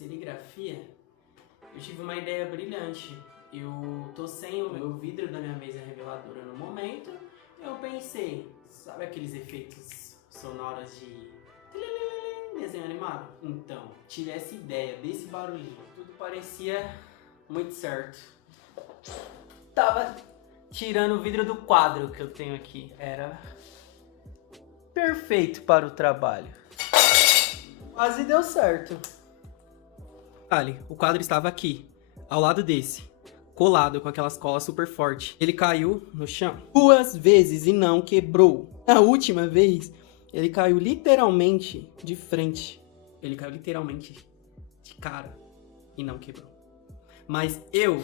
serigrafia, eu tive uma ideia brilhante. Eu tô sem o meu vidro da minha mesa reveladora no momento. Eu pensei, sabe aqueles efeitos sonoros de desenho animado? Então, tive essa ideia desse barulhinho. Tudo parecia muito certo. Tava tirando o vidro do quadro que eu tenho aqui. Era perfeito para o trabalho. Quase deu certo. Ali, o quadro estava aqui, ao lado desse, colado com aquelas colas super fortes. Ele caiu no chão 2 vezes e não quebrou. A última vez, ele caiu literalmente de frente. Ele caiu literalmente de cara e não quebrou. Mas eu...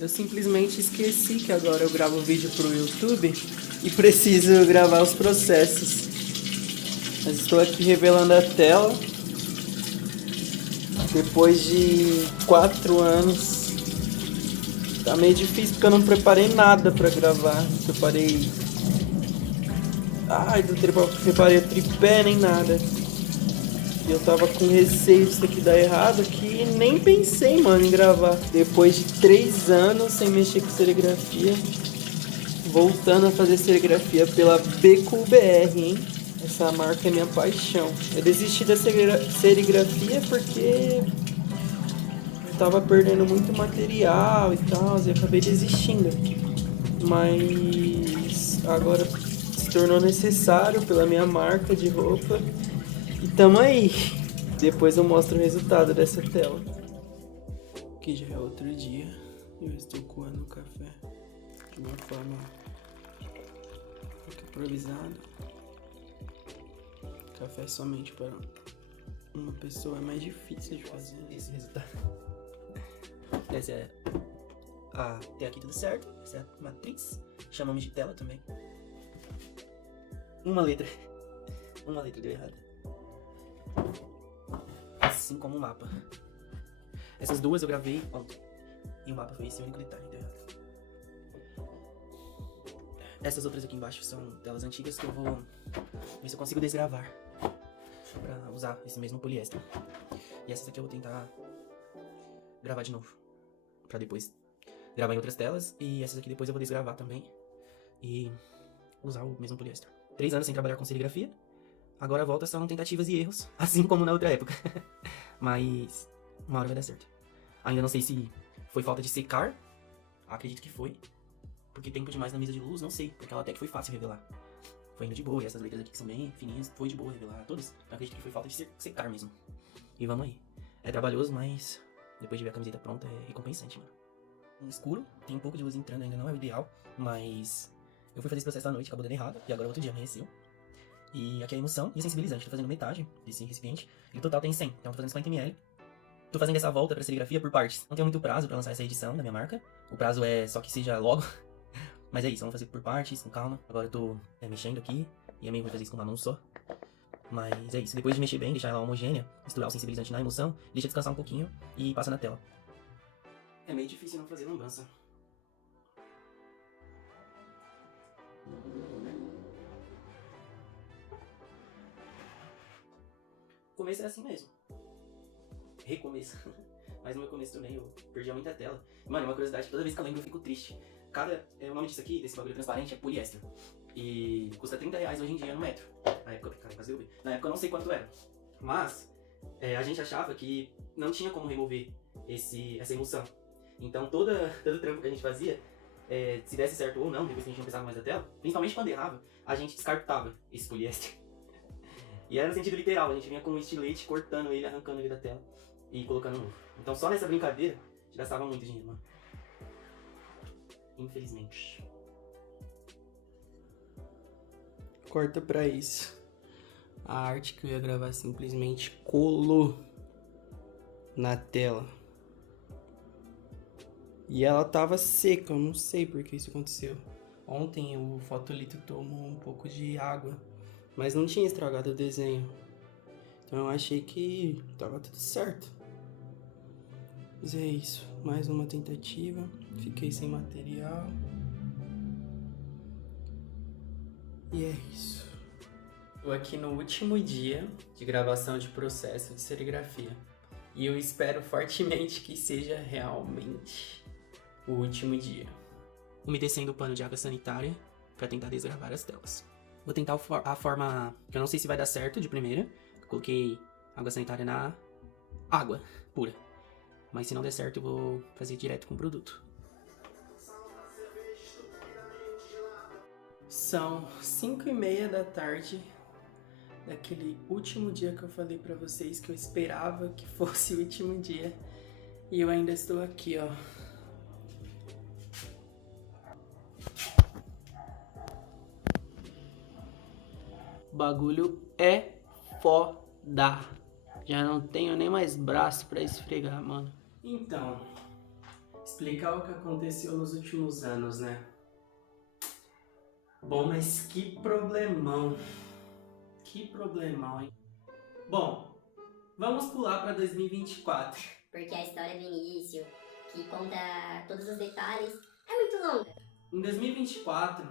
Eu simplesmente esqueci que agora eu gravo vídeo pro YouTube e preciso gravar os processos. Mas estou aqui revelando a tela. Depois de 4 anos. Tá meio difícil porque eu não preparei nada pra gravar. Não preparei... não preparei o tripé nem nada. E eu tava com receio disso aqui dar errado, que nem pensei, mano, em gravar. Depois de 3 anos sem mexer com serigrafia, voltando a fazer serigrafia pela BQBR, hein? Essa marca é minha paixão. Eu desisti da serigrafia porque eu tava perdendo muito material e tal, e acabei desistindo. Mas agora se tornou necessário pela minha marca de roupa. E tamo aí. Depois eu mostro o resultado dessa tela. Aqui já é outro dia. Eu estou coando o café de uma forma improvisada. Café somente para uma pessoa é mais difícil de fazer esse resultado. Essa é até aqui tudo certo. Essa é a matriz. Chamamos de tela também. Uma letra deu errado. Assim como o mapa. Essas duas eu gravei ontem. E o mapa foi esse único detalhe, deu errado. Essas outras aqui embaixo são telas antigas que eu vou ver se eu consigo desgravar pra usar esse mesmo poliéster. E essas aqui eu vou tentar gravar de novo, pra depois gravar em outras telas. E essas aqui depois eu vou desgravar também e usar o mesmo poliéster. 3 anos sem trabalhar com serigrafia. Agora a volta são tentativas e erros, assim como na outra época. Mas uma hora vai dar certo. Ainda não sei se foi falta de secar. Acredito que foi. Porque tempo demais na mesa de luz, não sei. Porque ela até que foi fácil revelar. Foi indo de boa. E essas letras aqui que são bem fininhas, foi de boa revelar todas. Eu acredito que foi falta de secar mesmo. E vamos aí. É trabalhoso, mas depois de ver a camiseta pronta é recompensante, mano. No escuro, tem um pouco de luz entrando, ainda não é o ideal. Mas eu fui fazer esse processo à noite, acabou dando errado. E agora outro dia amanheceu. E aqui é a emulsão e a sensibilizante. Tô fazendo metade desse recipiente. E o total tem 100. Então tô fazendo 50 ml. Tô fazendo essa volta pra serigrafia por partes. Não tenho muito prazo pra lançar essa edição da minha marca. O prazo é só que seja logo. Mas é isso, vamos fazer por partes, com calma. Agora eu tô mexendo aqui. E é meio ruim fazer isso com uma mão só. Mas é isso. Depois de mexer bem, deixar ela homogênea, misturar o sensibilizante na emulsão, deixa descansar um pouquinho e passa na tela. É meio difícil não fazer lambança. O começo é assim mesmo. Recomeço. Mas no meu começo também eu perdia muita tela. Mano, uma curiosidade, toda vez que eu lembro eu fico triste. O nome disso aqui, desse bagulho transparente, é poliéster. E custa R$30 hoje em dia no metro. Na época, cara, quase eu vi. Na época eu não sei quanto era. Mas a gente achava que não tinha como remover essa emulsão. Então todo o trampo que a gente fazia, se desse certo ou não, depois que a gente não precisava mais da tela, principalmente quando errava, a gente descartava esse poliéster. E era no sentido literal, a gente vinha com um estilete cortando ele, arrancando ele da tela e colocando novo. Então só nessa brincadeira, a gente gastava muito dinheiro, mano. Infelizmente. Corta pra isso. A arte que eu ia gravar simplesmente colou na tela. E ela tava seca, eu não sei por que isso aconteceu. Ontem o fotolito tomou um pouco de água Mas não tinha estragado o desenho. Então eu achei que tava tudo certo. Mas é isso. Mais uma tentativa. Fiquei sem material. E é isso. Tô aqui no último dia de gravação de processo de serigrafia. E eu espero fortemente que seja realmente o último dia. Umedecendo o pano de água sanitária para tentar desgravar as telas. Vou tentar a forma que eu não sei se vai dar certo de primeira. Eu coloquei água sanitária na água pura. Mas se não der certo, eu vou fazer direto com o produto. São 5:30 da tarde daquele último dia que eu falei pra vocês que eu esperava que fosse o último dia. E eu ainda estou aqui, ó. O bagulho é foda. Já não tenho nem mais braço pra esfregar, mano. Então, explicar o que aconteceu nos últimos anos, né? Bom, mas que problemão. Que problemão, hein? Bom, vamos pular pra 2024. Porque a história do início, que conta todos os detalhes, é muito longa. Em 2024,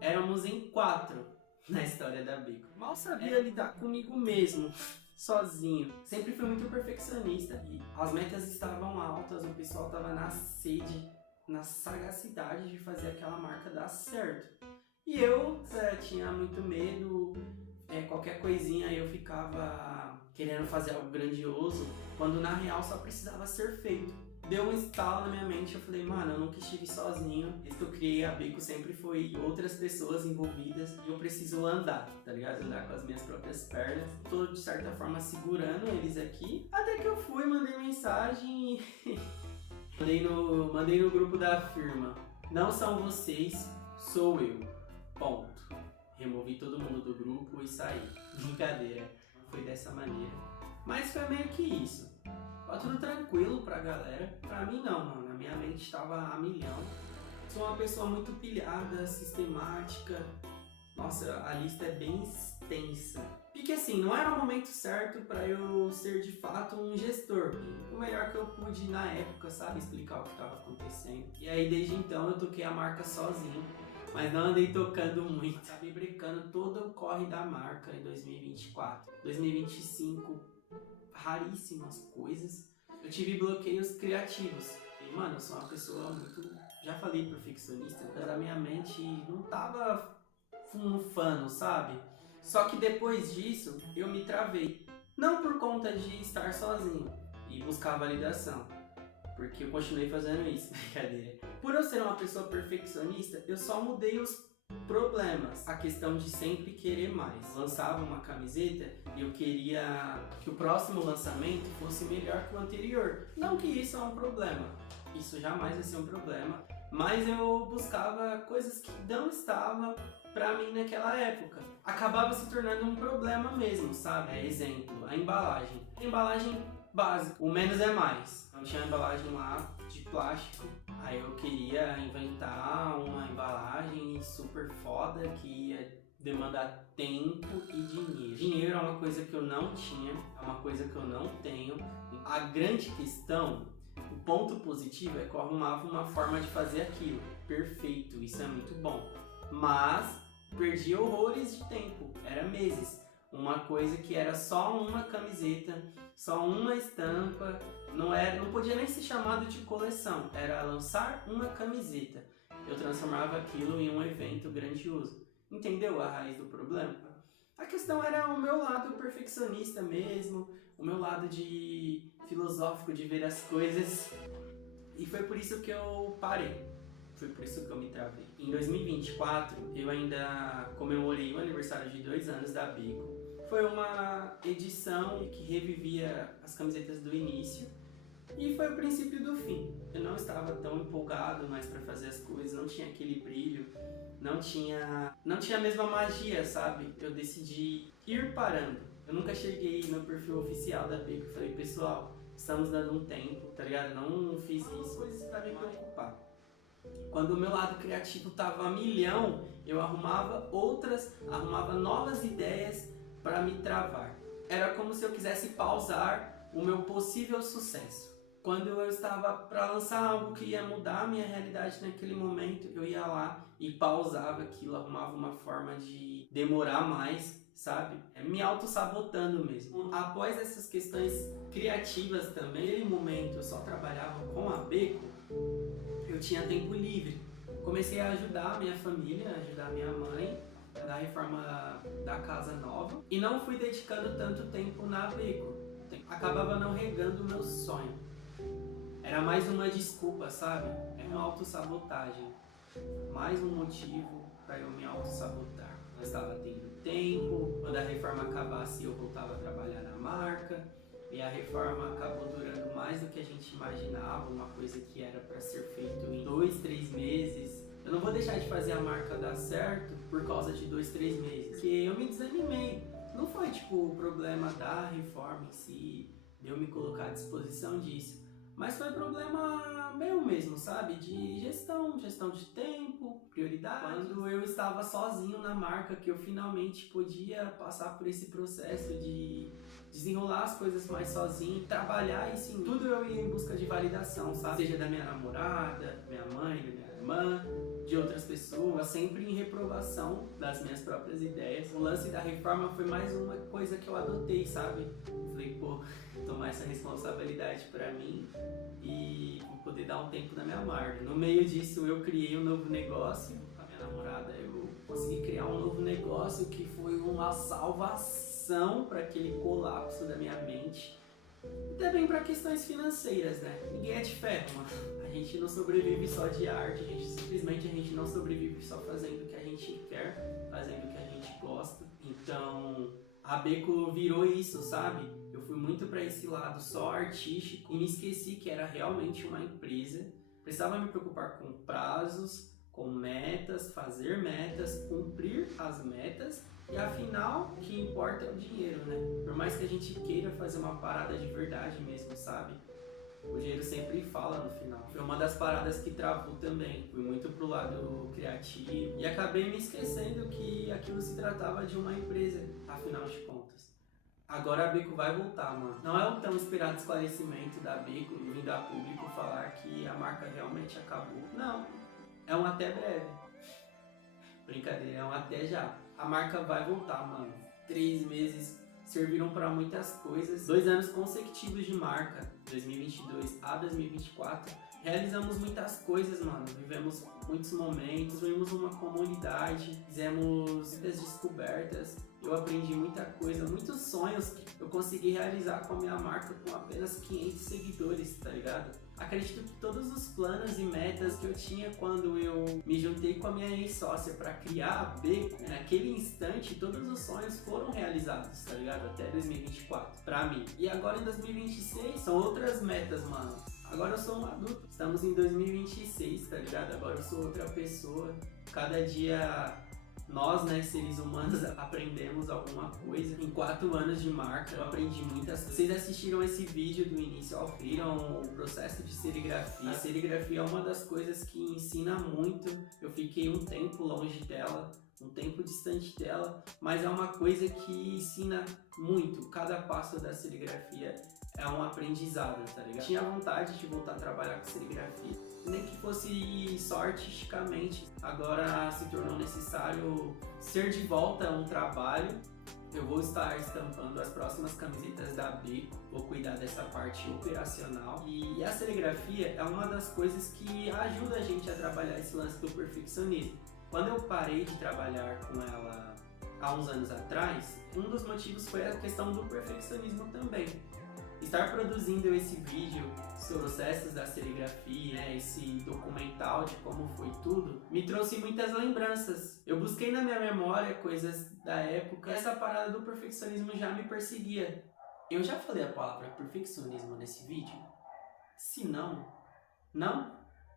éramos em 4 na história da Bico. Mal sabia lidar comigo mesmo, sozinho. Sempre fui muito perfeccionista e as metas estavam altas, o pessoal tava na sede, na sagacidade de fazer aquela marca dar certo. E eu tinha muito medo, qualquer coisinha eu ficava querendo fazer algo grandioso, quando na real só precisava ser feito. Deu um estalo na minha mente, eu falei, mano, eu nunca estive sozinho. Desde que eu criei a Bico sempre foi outras pessoas envolvidas e eu preciso andar, tá ligado? Andar com as minhas próprias pernas. Tô, de certa forma, segurando eles aqui. Até que eu fui, mandei mensagem e mandei no grupo da firma. Não são vocês, sou eu. Ponto. Removi todo mundo do grupo e saí. Brincadeira. Foi dessa maneira. Mas foi meio que isso. Tá tudo tranquilo pra galera. Pra mim não, mano. A minha mente estava a milhão. Sou uma pessoa muito pilhada, sistemática. Nossa, a lista é bem extensa. Porque assim, não era o momento certo pra eu ser de fato um gestor. O melhor que eu pude na época, sabe? Explicar o que estava acontecendo. E aí desde então eu toquei a marca sozinho. Mas não andei tocando muito. Acabei brincando todo o corre da marca em 2024. 2025, raríssimas coisas. Eu tive bloqueios criativos. E, mano, eu sou uma pessoa muito... Já falei perfeccionista, mas a minha mente não tava funfando, sabe? Só que depois disso, eu me travei. Não por conta de estar sozinho e buscar validação. Porque eu continuei fazendo isso, brincadeira. Por eu ser uma pessoa perfeccionista, eu só mudei os problemas. A questão de sempre querer mais. Lançava uma camiseta e eu queria que o próximo lançamento fosse melhor que o anterior. Não que isso é um problema. Isso jamais vai ser um problema. Mas eu buscava coisas que não estavam pra mim naquela época. Acabava se tornando um problema mesmo, sabe? Exemplo, a embalagem. A embalagem básica, o menos é mais. Não tinha embalagem lá de plástico. Aí eu queria inventar uma embalagem super foda que ia demandar tempo e dinheiro. Dinheiro é uma coisa que eu não tinha, é uma coisa que eu não tenho. A grande questão, o ponto positivo é que eu arrumava uma forma de fazer aquilo. Perfeito, isso é muito bom. Mas perdi horrores de tempo, era meses. Uma coisa que era só uma camiseta, só uma estampa, não podia nem ser chamado de coleção, era lançar uma camiseta. Eu transformava aquilo em um evento grandioso. Entendeu a raiz do problema? A questão era o meu lado perfeccionista mesmo, o meu lado de filosófico de ver as coisas. E foi por isso que eu parei. Foi por isso que eu me travei. Em 2024, eu ainda comemorei o aniversário de 2 anos da Bico. Foi uma edição que revivia as camisetas do início. E foi o princípio do fim. Eu não estava tão empolgado mais para fazer as coisas, não tinha aquele brilho, não tinha a mesma magia, sabe? Eu decidi ir parando. Eu nunca cheguei no perfil oficial da Bico e falei, pessoal, estamos dando um tempo, tá ligado? Não fiz isso, coisas para me preocupar. Quando o meu lado criativo tava a milhão, eu arrumava novas ideias para me travar. Era como se eu quisesse pausar o meu possível sucesso. Quando eu estava para lançar algo que ia mudar a minha realidade naquele momento, eu ia lá e pausava aquilo, arrumava uma forma de demorar mais, sabe? Me auto-sabotando mesmo. Após essas questões criativas também, naquele momento eu só trabalhava com a Beko, eu tinha tempo livre. Comecei a ajudar a minha família, ajudar a minha mãe na reforma da casa nova e não fui dedicando tanto tempo na Beko. Acabava não regando o meu sonho. Era mais uma desculpa, sabe? É uma autossabotagem. Mais um motivo para eu me autossabotar. Eu estava tendo tempo, quando a reforma acabasse eu voltava a trabalhar na marca. E a reforma acabou durando mais do que a gente imaginava, uma coisa que era para ser feito em 2, 3 meses. Eu não vou deixar de fazer a marca dar certo por causa de 2, 3 meses, porque eu me desanimei. Não foi tipo o problema da reforma em si, de eu me colocar à disposição disso, mas foi problema meu mesmo, sabe? De gestão de tempo, prioridade. Quando eu estava sozinho na marca, que eu finalmente podia passar por esse processo de desenrolar as coisas mais sozinho, trabalhar e sim, tudo eu ia em busca de validação, sabe? Seja da minha namorada, minha mãe, da minha irmã, de outras pessoas, sempre em reprovação das minhas próprias ideias. O lance da reforma foi mais uma coisa que eu adotei, sabe? Falei, pô, tomar essa responsabilidade pra mim e poder dar um tempo na minha marca. No meio disso eu criei um novo negócio com a minha namorada, eu consegui criar um novo negócio que foi uma salvação para aquele colapso da minha mente. E também para questões financeiras, né? Ninguém é de ferro, mano. A gente não sobrevive só de arte, simplesmente a gente não sobrevive só fazendo o que a gente quer, fazendo o que a gente gosta. Então, a Beko virou isso, sabe? Eu fui muito para esse lado só artístico e me esqueci que era realmente uma empresa. Precisava me preocupar com prazos, com metas, fazer metas, cumprir as metas. E afinal, o que importa é o dinheiro, né? Por mais que a gente queira fazer uma parada de verdade mesmo, sabe? O dinheiro sempre fala no final. Foi uma das paradas que travou também. Fui muito pro lado criativo e acabei me esquecendo que aquilo se tratava de uma empresa, afinal de contas. Agora a Beko vai voltar, mano. Não é o tão esperado esclarecimento da Beko vindo a público falar que a marca realmente acabou. Não, é um até breve. Brincadeira, é um até já. A marca vai voltar, mano. 3 meses serviram para muitas coisas. 2 anos consecutivos de marca, 2022 a 2024. Realizamos muitas coisas, mano. Vivemos muitos momentos, construímos uma comunidade, fizemos muitas descobertas. Eu aprendi muita coisa, muitos sonhos que eu consegui realizar com a minha marca com apenas 500 seguidores, tá ligado? Acredito que todos os planos e metas que eu tinha quando eu me juntei com a minha ex-sócia para criar a Beko, naquele instante todos os sonhos foram realizados, tá ligado? Até 2024, pra mim. E agora em 2026 são outras metas, mano. Agora eu sou um adulto. Estamos em 2026, tá ligado? Agora eu sou outra pessoa. Cada dia nós, né, seres humanos, aprendemos alguma coisa. Em 4 anos de marca, eu aprendi muitas coisas. Vocês assistiram esse vídeo do início ao fim, viram o processo de serigrafia. A serigrafia é uma das coisas que ensina muito. Eu fiquei um tempo longe dela, um tempo distante dela, mas é uma coisa que ensina muito. Cada passo da serigrafia é um aprendizado, tá ligado? Tinha vontade de voltar a trabalhar com serigrafia, nem que fosse só artisticamente. Agora se tornou necessário ser de volta um trabalho. Eu vou estar estampando as próximas camisetas da Beko, vou cuidar dessa parte operacional. E a serigrafia é uma das coisas que ajuda a gente a trabalhar esse lance do perfeccionismo. Quando eu parei de trabalhar com ela há uns anos atrás, um dos motivos foi a questão do perfeccionismo também. Estar produzindo esse vídeo sobre os processos da serigrafia, né, esse documental de como foi tudo, me trouxe muitas lembranças. Eu busquei na minha memória coisas da época, essa parada do perfeccionismo já me perseguia. Eu já falei a palavra perfeccionismo nesse vídeo? Se não, não?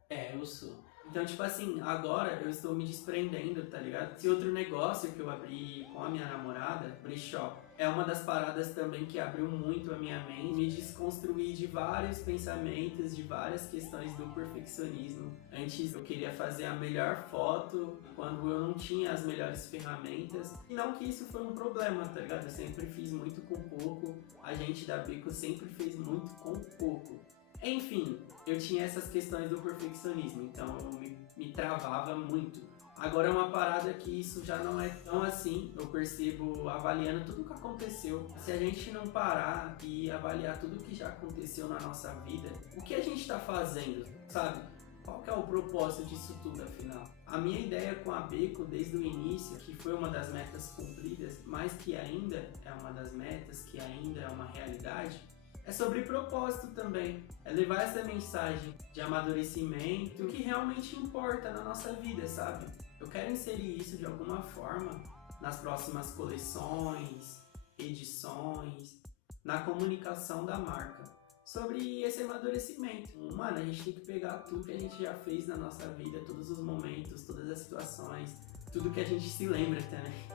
É, eu sou. Então, tipo assim, agora eu estou me desprendendo, tá ligado? Esse outro negócio que eu abri com a minha namorada, brechó, é uma das paradas também que abriu muito a minha mente, me desconstruir de vários pensamentos, de várias questões do perfeccionismo. Antes eu queria fazer a melhor foto quando eu não tinha as melhores ferramentas. E não que isso foi um problema, tá ligado? Eu sempre fiz muito com pouco, a gente da Beco sempre fez muito com pouco. Enfim, eu tinha essas questões do perfeccionismo, então eu me travava muito. Agora é uma parada que isso já não é tão assim, eu percebo avaliando tudo o que aconteceu. Se a gente não parar e avaliar tudo o que já aconteceu na nossa vida, o que a gente está fazendo, sabe? Qual que é o propósito disso tudo, afinal? A minha ideia com a Beco, desde o início, que foi uma das metas cumpridas, mas que ainda é uma das metas, que ainda é uma realidade, é sobre propósito também, é levar essa mensagem de amadurecimento, o que realmente importa na nossa vida, sabe? Eu quero inserir isso de alguma forma nas próximas coleções, edições, na comunicação da marca, sobre esse amadurecimento. Mano, a gente tem que pegar tudo que a gente já fez na nossa vida, todos os momentos, todas as situações, tudo que a gente se lembra também,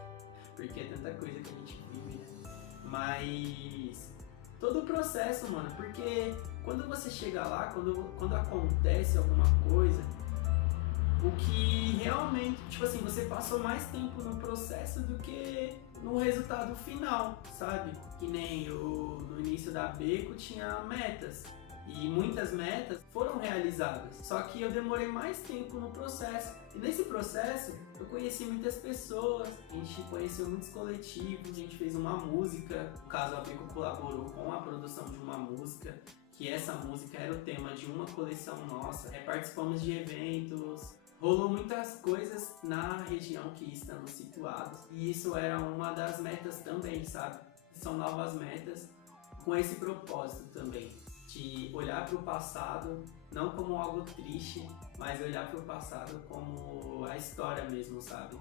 porque é tanta coisa que a gente vive, né? Mas todo o processo, mano, porque quando você chega lá, quando acontece alguma coisa, o que realmente, tipo assim, você passou mais tempo no processo do que no resultado final, sabe? Que nem eu, no início da Beco, tinha metas. E muitas metas foram realizadas, só que eu demorei mais tempo no processo. E nesse processo eu conheci muitas pessoas, a gente conheceu muitos coletivos, a gente fez uma música. No caso, a Beco colaborou com a produção de uma música, que essa música era o tema de uma coleção nossa. Participamos de eventos, rolou muitas coisas na região que estamos situados. E isso era uma das metas também, sabe? São novas metas com esse propósito também, de olhar para o passado, não como algo triste, mas olhar para o passado como a história mesmo, sabe?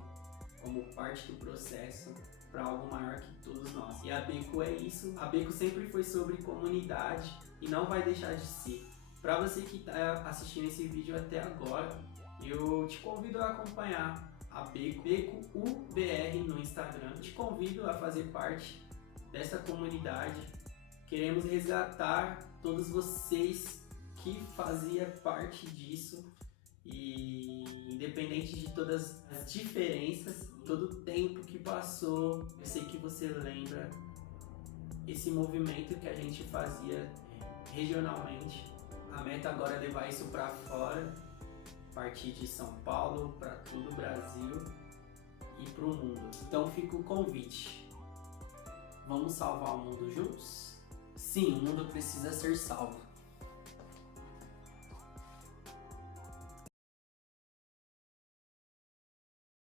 Como parte do processo para algo maior que todos nós. E a Beco é isso. A Beco sempre foi sobre comunidade e não vai deixar de ser. Para você que está assistindo esse vídeo até agora, eu te convido a acompanhar a Beco, Beco UBR no Instagram. Te convido a fazer parte dessa comunidade. Queremos resgatar todos vocês que faziam parte disso, e independente de todas as diferenças, todo o tempo que passou, eu sei que você lembra esse movimento que a gente fazia regionalmente. A meta agora é levar isso para fora, partir de São Paulo para todo o Brasil e para o mundo. Então fica o convite. Vamos salvar o mundo juntos? Sim, o mundo precisa ser salvo.